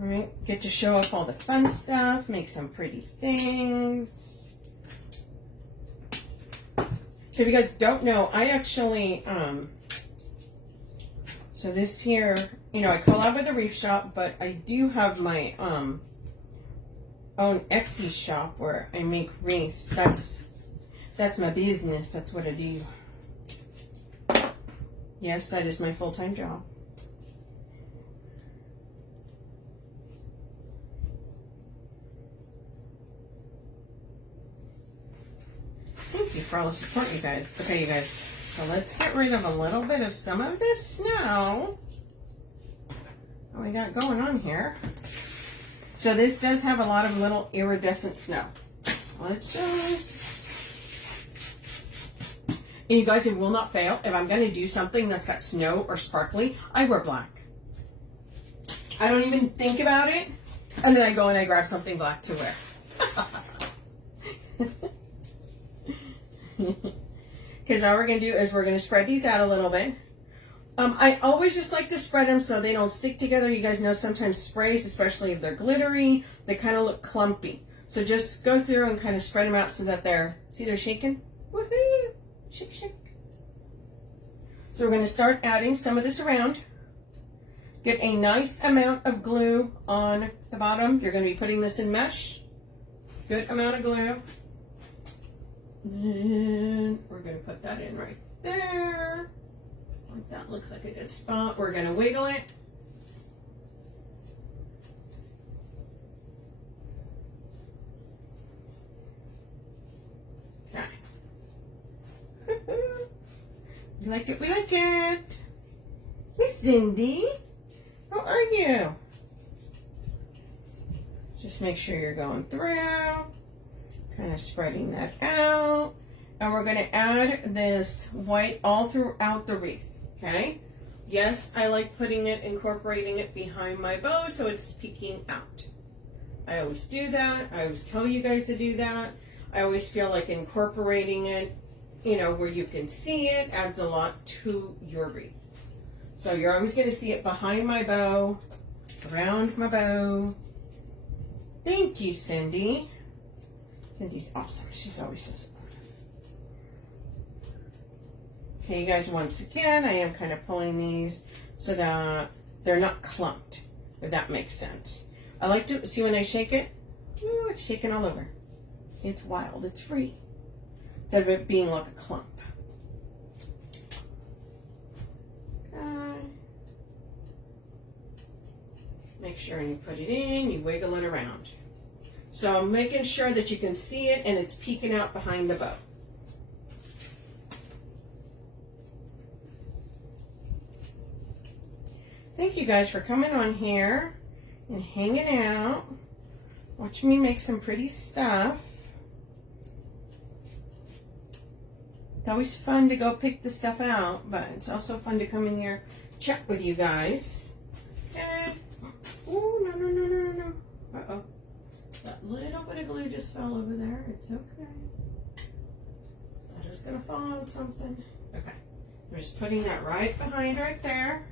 All right, get to show off all the fun stuff, make some pretty things. So if you guys don't know, I actually, so this here, you know, I collab with the Wreath shop, but I do have my own Etsy shop where I make wreaths. That's my business. That's what I do. Yes, that is my full-time job. Thank you for all the support, you guys. Okay, you guys. So let's get rid of a little bit of some of this snow that we got going on here. So this does have a lot of little iridescent snow. Let's just... And you guys, it will not fail. If I'm going to do something that's got snow or sparkly, I wear black. I don't even think about it. And then I go and I grab something black to wear. Because all we're going to do is we're going to spread these out a little bit. I always just like to spread them so they don't stick together. You guys know sometimes sprays, especially if they're glittery, they kind of look clumpy. So just go through and kind of spread them out so that they're, see, they're shaking? Woohoo! Shake, shake. So we're going to start adding some of this around. Get a nice amount of glue on the bottom. You're going to be putting this in mesh. Good amount of glue. And we're going to put that in right there. That looks like a good spot. We're going to wiggle it. Okay. You like it? We like it. Miss Cindy, how are you? Just make sure you're going through. Kind of spreading that out. And we're going to add this white all throughout the wreath. Okay? Yes, I like putting it, incorporating it behind my bow so it's peeking out. I always do that. I always tell you guys to do that. I always feel like incorporating it you know, where you can see it adds a lot to your wreath. So you're always going to see it behind my bow, around my bow. Thank you, Cindy. Cindy's awesome. She's always so supportive. Okay, you guys, once again, I am kind of pulling these so that they're not clumped, if that makes sense. I like to see when I shake it, ooh, it's shaking all over. It's wild, it's free. Instead of it being like a clump. Okay. Make sure you put it in, you wiggle it around. So I'm making sure that you can see it and it's peeking out behind the bow. Thank you guys for coming on here and hanging out. Watch me make some pretty stuff. It's always fun to go pick the stuff out, but it's also fun to come in here, chat with you guys. And, oh, no, no, no, no, no, no. Uh-oh. That little bit of glue just fell over there. It's okay. That is going to fall on something. Okay. We're just putting that right behind right there.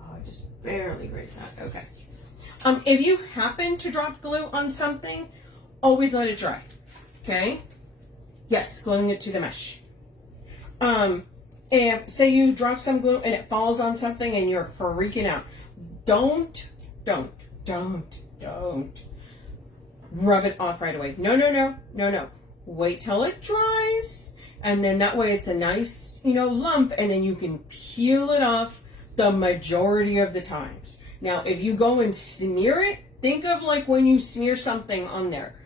Oh, I just barely grazed that. Okay. If you happen to drop glue on something, always let it dry. Okay? Yes, gluing it to the mesh. If, say you drop some glue and it falls on something and you're freaking out, don't rub it off right away. No. Wait till it dries, and then that way it's a nice, you know, lump, and then you can peel it off the majority of the times. Now, if you go and smear it, think of like when you smear something on there.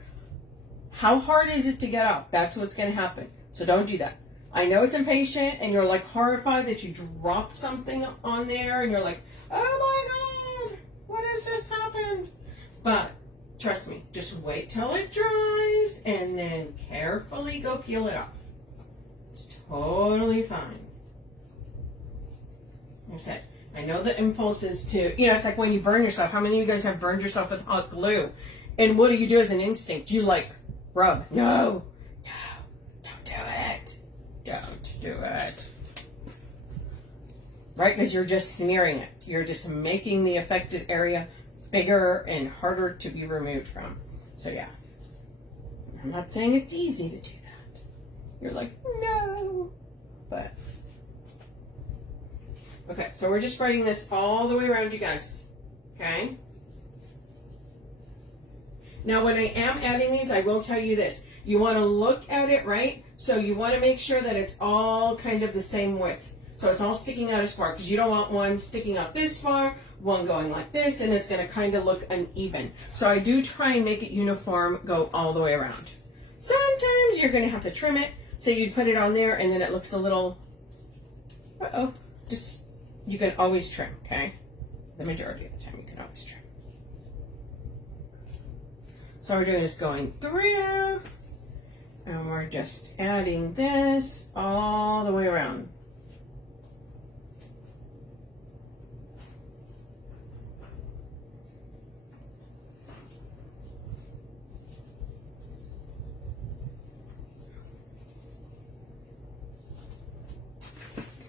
How hard is it to get off? That's what's going to happen. So don't do that. I know it's impatient and you're like horrified that you dropped something on there and you're like, oh my God, what has just happened? But trust me, just wait till it dries and then carefully go peel it off. It's totally fine. Like I said, I know the impulse is to, you know, it's like when you burn yourself. How many of you guys have burned yourself with hot glue? And what do you do as an instinct? You like rub. No, don't do it. Don't do it. Right? Because you're just smearing it. You're just making the affected area bigger and harder to be removed from. So yeah. I'm not saying it's easy to do that. You're like, no. But okay, so we're just spreading this all the way around, you guys. Okay? Now, when I am adding these, I will tell you this. You want to look at it, right? So you want to make sure that it's all kind of the same width. So it's all sticking out as far, because you don't want one sticking out this far, one going like this, and it's going to kind of look uneven. So I do try and make it uniform, go all the way around. Sometimes you're going to have to trim it. So you'd put it on there, and then it looks a little, just, you can always trim, okay? The majority of the time, you can always trim. So we're doing is going through, and we're just adding this all the way around.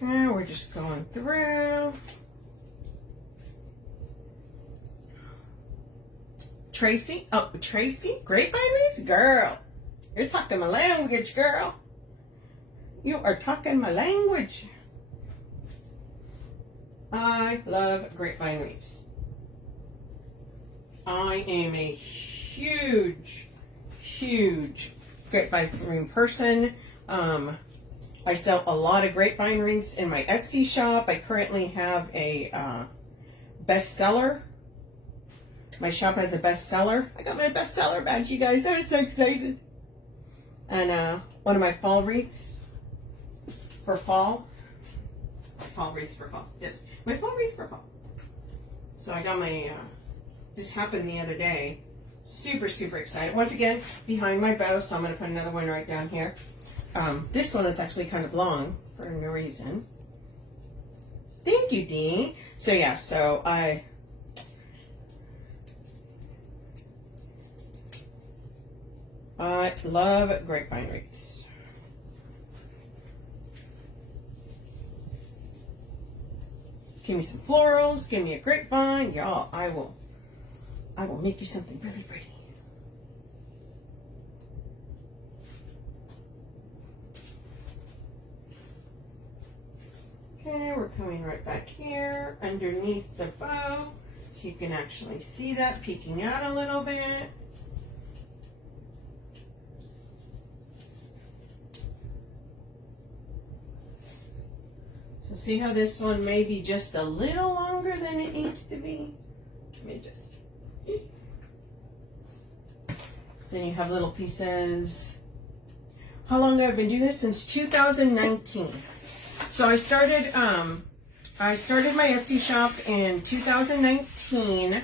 Okay, we're just going through. Tracy, grapevine wreaths, girl. You're talking my language, girl. You are talking my language. I love grapevine wreaths. I am a huge grapevine person. I sell a lot of grapevine wreaths in my Etsy shop. I currently have a bestseller. My shop has a bestseller. I got my bestseller badge, you guys. I was so excited. And one of my fall wreaths for fall. Fall wreaths for fall. Yes, my fall wreath for fall. So I got my, just happened the other day. Super excited. Once again, behind my bow, so I'm going to put another one right down here. This one is actually kind of long for no reason. Thank you, Dee. So yeah, so I I love grapevine wreaths. Give me some florals, give me a grapevine, y'all. I will make you something really pretty. Okay, we're coming right back here underneath the bow so you can actually see that peeking out a little bit. So see how this one may be just a little longer than it needs to be? Let me just... Then you have little pieces. How long have I been doing this? Since 2019. So I started my Etsy shop in 2019.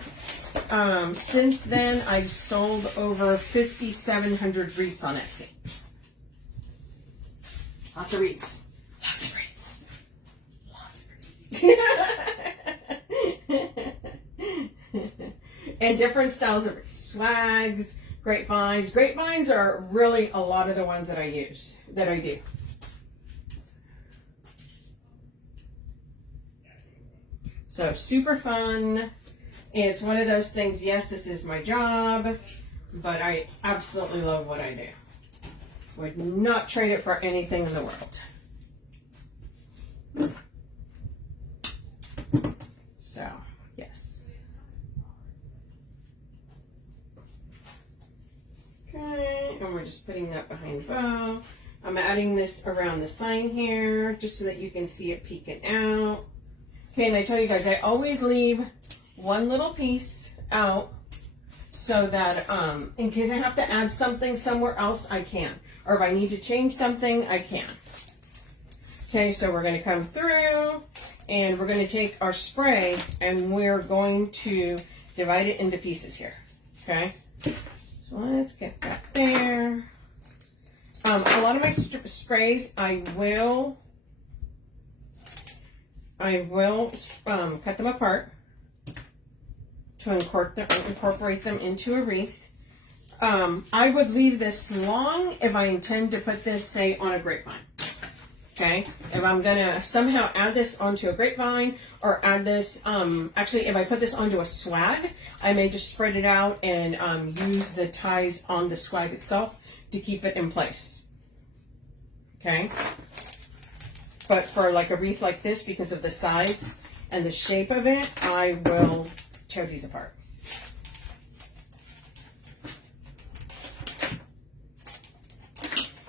Since then, I've sold over 5,700 wreaths on Etsy. Lots of wreaths. Lots of wreaths. Lots of wreaths. And different styles of swags, grapevines. Grapevines are really a lot of the ones that I use, that I do. So super fun. It's one of those things, yes, this is my job, but I absolutely love what I do. Would not trade it for anything in the world. So, yes. Okay, and we're just putting that behind the bow. I'm adding this around the sign here, just so that you can see it peeking out. Okay, and I tell you guys, I always leave one little piece out so that in case I have to add something somewhere else, I can. Or if I need to change something, I can. Okay, so we're going to come through and we're going to take our spray and we're going to divide it into pieces here. Okay, so let's get that there. A lot of my sprays, I will cut them apart to incorporate them into a wreath. I would leave this long if I intend to put this, say, on a grapevine. Okay, if I'm gonna somehow add this onto a grapevine or add this, actually, if I put this onto a swag, I may just spread it out and use the ties on the swag itself to keep it in place. Okay. But for like a wreath like this, because of the size and the shape of it, I will tear these apart.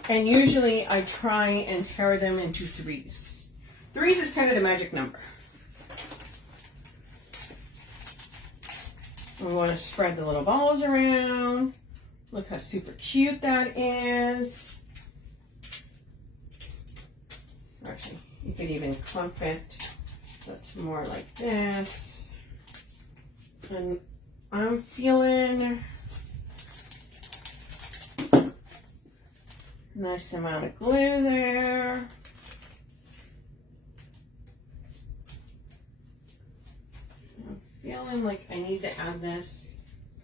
And usually I try and tear them into threes. Threes is kind of the magic number. We want to spread the little balls around. Look how super cute that is. Actually, you could even clump it so it's more like this. And I'm feeling nice amount of glue there. I'm feeling like I need to add this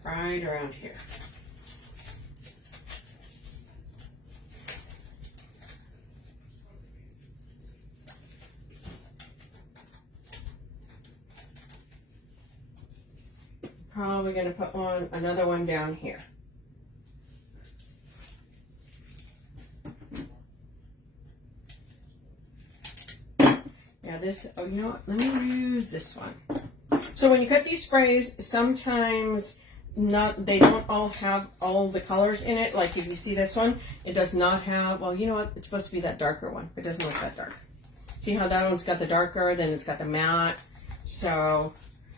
right around here. Probably going to put another one down here. Yeah, this, oh, you know what? Let me use this one. So when you cut these sprays, sometimes they don't all have all the colors in it. Like if you see this one, it does not have, well, you know what? It's supposed to be that darker one. It doesn't look that dark. See how that one's got the darker, then it's got the matte. So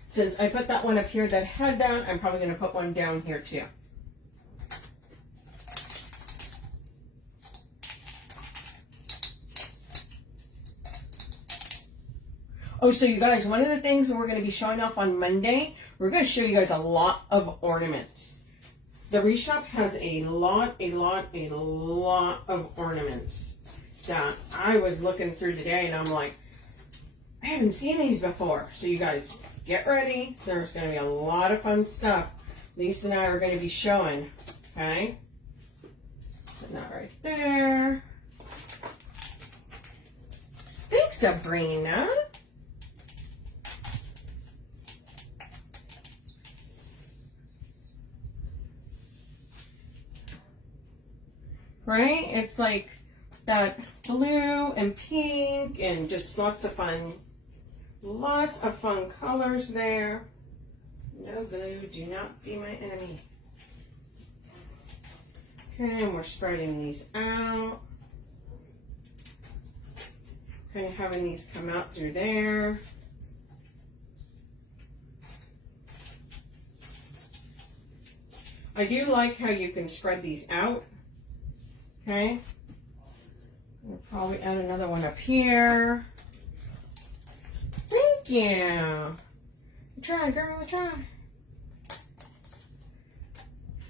since I put that one up here that had that, I'm probably going to put one down here too. Oh, so you guys, one of the things that we're going to be showing off on Monday, we're going to show you guys a lot of ornaments. The Wreath Shop has a lot of ornaments that I was looking through today, and I'm like, I haven't seen these before. So you guys, get ready. There's going to be a lot of fun stuff Lisa and I are going to be showing, okay? Put that right there. Thanks, Sabrina. Right? It's like that blue and pink and just lots of fun colors there. No glue, do not be my enemy. Okay, and we're spreading these out. Kind of having these come out through there. I do like how you can spread these out. Okay. We'll probably add another one up here. Thank you. Try, girl, try.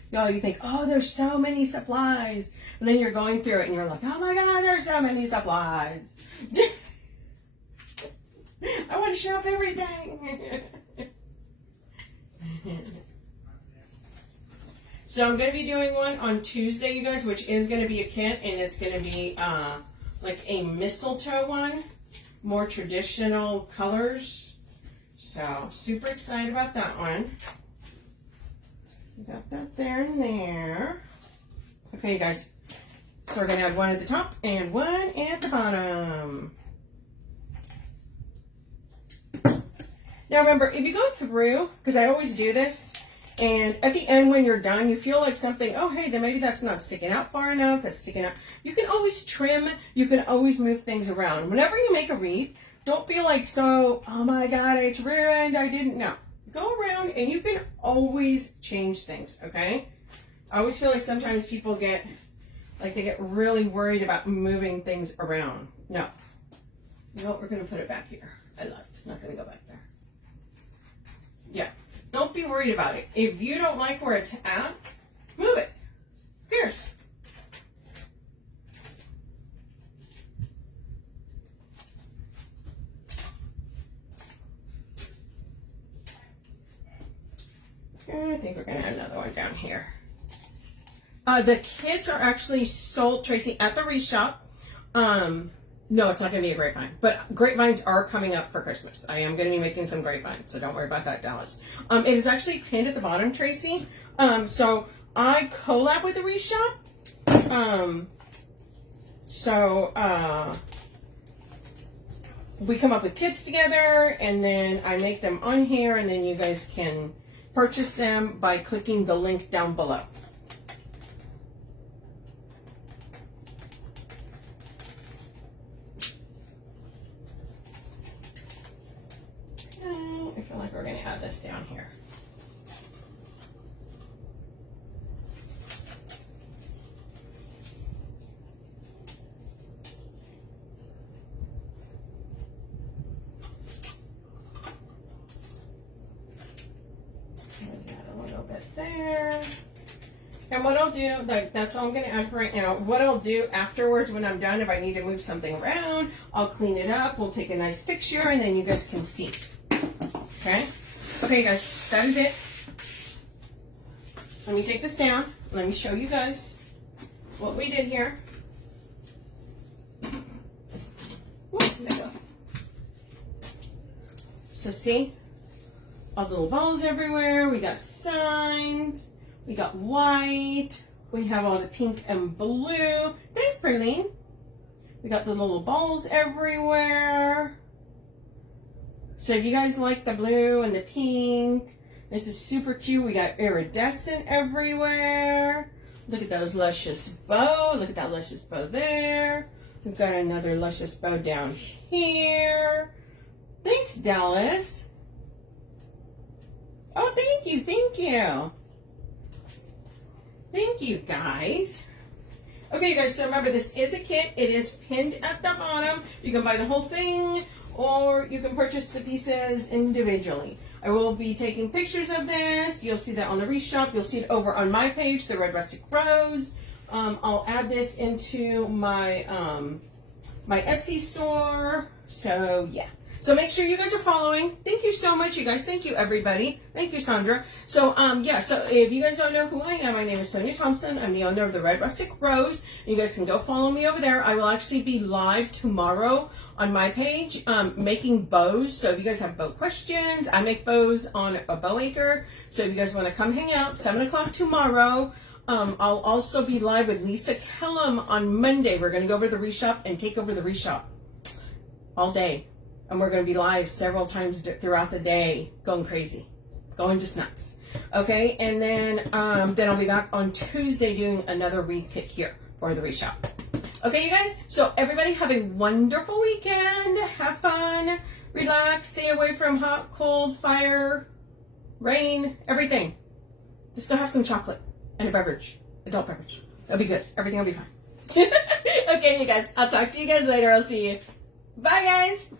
Y'all, you think, oh, there's so many supplies. And then you're going through it and you're like, oh my God, there's so many supplies. I want to shop everything. So I'm going to be doing one on Tuesday, you guys, which is going to be a kit, and it's going to be like a mistletoe one, more traditional colors. So super excited about that one. Got that there and there. Okay, you guys. So we're going to add one at the top and one at the bottom. Now remember, if you go through, because I always do this, and at the end when you're done, you feel like something, oh hey, then maybe that's not sticking out far enough, that's sticking out. You can always trim, you can always move things around. Whenever you make a wreath, don't be like, so, oh my God, it's ruined, I didn't know. Go around and you can always change things, okay? I always feel like sometimes people get, like they get really worried about moving things around. No. No, we're going to put it back here. I lied. It's not going to go back there. Yeah. Don't be worried about it. If you don't like where it's at, move it. Who cares? I think we're going to have another one down here. The kits are actually sold, Tracy, at the Wreath shop. No, it's not going to be a grapevine, but grapevines are coming up for Christmas. I am going to be making some grapevines, so don't worry about that, Dallas. It is actually pinned at the bottom, Tracy. So I collab with the Wreath shop. We come up with kits together, and then I make them on here, and then you guys can purchase them by clicking the link down below. I feel like we're going to add this down here. Add a little bit there. And what I'll do, like that's all I'm going to add for right now. What I'll do afterwards when I'm done, if I need to move something around, I'll clean it up. We'll take a nice picture and then you guys can see. Okay? Okay, guys, that is it. Let me take this down. Let me show you guys what we did here. Whoop, there we go. So see? All the little balls everywhere. We got signs. We got white. We have all the pink and blue. Thanks, Perlene. We got the little balls everywhere. So if you guys like the blue and the pink, this is super cute. We got iridescent everywhere. Look at those luscious bow. Look at that luscious bow there. We've got another luscious bow down here. Thanks, Dallas. Oh, thank you. Thank you. Thank you, guys. Okay, you guys, so remember, this is a kit. It is pinned at the bottom. You can buy the whole thing, or you can purchase the pieces individually. I will be taking pictures of this. You'll see that on the Wreath shop. You'll see it over on my page, The Red Rustic Rose. I'll add this into my my Etsy store. So, yeah. So make sure you guys are following. Thank you so much, you guys. Thank you, everybody. Thank you, Sandra. So, yeah, so if you guys don't know who I am, my name is Sonia Thompson. I'm the owner of the Red Rustic Rose. You guys can go follow me over there. I will actually be live tomorrow on my page making bows. So if you guys have bow questions, I make bows on a bow acre. So if you guys want to come hang out, 7 o'clock tomorrow. I'll also be live with Lisa Kellum on Monday. We're going to go over to the Wreath shop and take over the Wreath shop all day. And we're going to be live several times throughout the day, going crazy, going just nuts. Okay, and then I'll be back on Tuesday doing another wreath kit here for the Wreath shop. Okay, you guys, so everybody have a wonderful weekend. Have fun, relax, stay away from hot, cold, fire, rain, everything. Just go have some chocolate and a beverage, adult beverage. It'll be good. Everything will be fine. Okay, you guys, I'll talk to you guys later. I'll see you. Bye, guys.